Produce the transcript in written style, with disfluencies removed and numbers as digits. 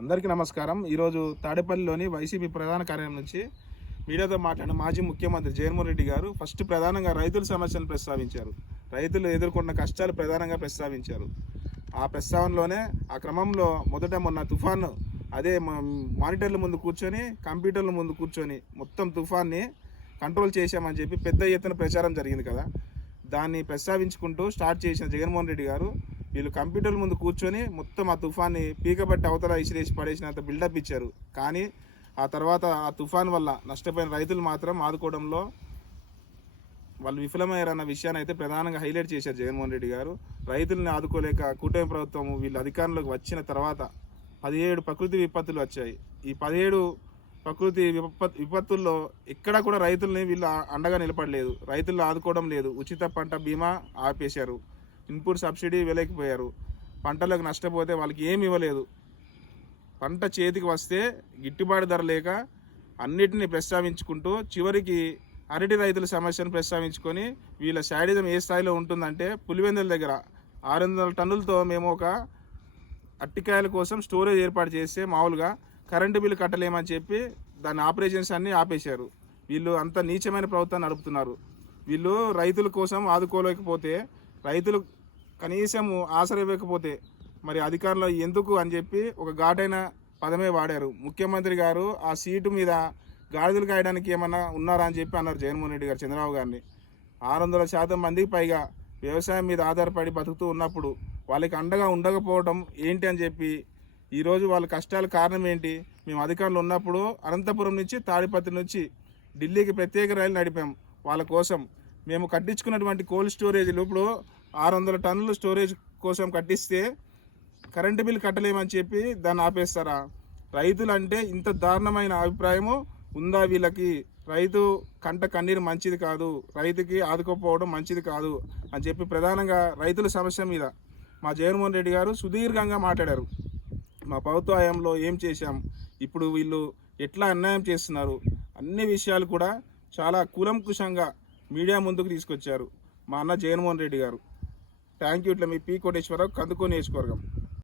అందరికీ నమస్కారం. ఈరోజు తాడేపల్లిలోని వైసీపీ ప్రధాన కార్యాలయం నుంచి మీడియాతో మాట్లాడిన మాజీ ముఖ్యమంత్రి జగన్మోహన్ రెడ్డి గారు ఫస్ట్ ప్రధానంగా రైతుల సమస్యలను ప్రస్తావించారు. రైతులు ఎదుర్కొన్న కష్టాలు ప్రధానంగా ప్రస్తావించారు. ఆ ప్రస్తావనలోనే ఆ క్రమంలో మొదట మొన్న తుఫాను అదే మానిటర్ల ముందు కూర్చొని కంప్యూటర్ల ముందు కూర్చొని మొత్తం తుఫాన్ని కంట్రోల్ చేశామని చెప్పి పెద్ద ఎత్తున ప్రచారం జరిగింది కదా. దాన్ని ప్రస్తావించుకుంటూ స్టార్ట్ చేసిన జగన్మోహన్ రెడ్డి గారు వీళ్ళు కంప్యూటర్ల ముందు కూర్చొని మొత్తం ఆ తుఫాన్ని పీకబట్టి అవతల ఇసిరేసి పడేసినంత బిల్డప్ ఇచ్చారు. కానీ ఆ తర్వాత ఆ తుఫాన్ వల్ల నష్టపోయిన రైతులు మాత్రం ఆదుకోవడంలో వాళ్ళు విఫలమయ్యారన్న విషయాన్ని అయితే ప్రధానంగా హైలైట్ చేశారు జగన్మోహన్ రెడ్డి గారు. రైతులను ఆదుకోలేక కూటమి ప్రభుత్వం వీళ్ళు అధికారంలోకి వచ్చిన తర్వాత 17 ప్రకృతి విపత్తులు వచ్చాయి. ఈ 17 ప్రకృతి విపత్తుల్లో ఎక్కడా కూడా రైతుల్ని వీళ్ళు అండగా నిలబడలేదు. రైతులను ఆదుకోవడం లేదు. ఉచిత పంట బీమా ఆపేశారు. ఇన్పుట్ సబ్సిడీ ఇవ్వలేకపోయారు. పంటలకు నష్టపోతే వాళ్ళకి ఏమి ఇవ్వలేదు. పంట చేతికి వస్తే గిట్టుబాటు ధర లేక అన్నిటిని ప్రస్తావించుకుంటూ చివరికి అరటి రైతుల సమస్యను ప్రస్తావించుకొని వీళ్ళ శాడిజం ఏ స్థాయిలో ఉంటుందంటే పులివెందుల దగ్గర 600 టన్నులతో మేము ఒక అట్టికాయల కోసం స్టోరేజ్ ఏర్పాటు చేస్తే మామూలుగా కరెంటు బిల్లు కట్టలేమని చెప్పి దాని ఆపరేషన్స్ అన్నీ ఆపేశారు. వీళ్ళు అంత నీచమైన ప్రభుత్వాన్ని నడుపుతున్నారు. వీళ్ళు రైతుల కోసం ఆదుకోలేకపోతే, రైతులు కనీసం ఆసరా ఇవ్వకపోతే మరి అధికారంలో ఎందుకు అని చెప్పి ఒక ఘాటైన పదమే వాడారు. ముఖ్యమంత్రి గారు ఆ సీటు మీద గాడిదలు కాయడానికి ఏమన్నా ఉన్నారా అని చెప్పి అన్నారు జగన్మోహన్ రెడ్డి గారు చంద్రబాబు గారిని. 600% మందికి పైగా వ్యవసాయం మీద ఆధారపడి బతుకుతూ ఉన్నప్పుడు వాళ్ళకి అండగా ఉండకపోవడం ఏంటి అని చెప్పి ఈరోజు వాళ్ళ కష్టాల కారణం ఏంటి? మేము అధికారంలో ఉన్నప్పుడు అనంతపురం నుంచి తాడిపత్రి నుంచి ఢిల్లీకి ప్రత్యేక రైలు నడిపాం వాళ్ళ కోసం. మేము కట్టించుకున్నటువంటి కోల్డ్ స్టోరేజ్లు ఇప్పుడు 600 టన్నులు స్టోరేజ్ కోసం కట్టిస్తే కరెంటు బిల్లు కట్టలేమని చెప్పి దాన్ని ఆపేస్తారా? రైతులు అంటే ఇంత దారుణమైన అభిప్రాయము ఉందా వీళ్ళకి? రైతు కంట కన్నీరు మంచిది కాదు, రైతుకి ఆదుకోకపోవడం మంచిది కాదు అని చెప్పి ప్రధానంగా రైతుల సమస్య మీద మా జగన్మోహన్ రెడ్డి గారు సుదీర్ఘంగా మాట్లాడారు. మా ప్రభుత్వ హయాంలో ఏం చేశాం, ఇప్పుడు వీళ్ళు ఎట్లా అన్యాయం చేస్తున్నారు, అన్ని విషయాలు కూడా చాలా కూలంకుషంగా మీడియా ముందుకు తీసుకొచ్చారు మా అన్న జగన్మోహన్ రెడ్డి గారు. Thank you. ఇట్లా మీ పి కోటేశ్వరరావు, కందుకూరు నియోజకవర్గం.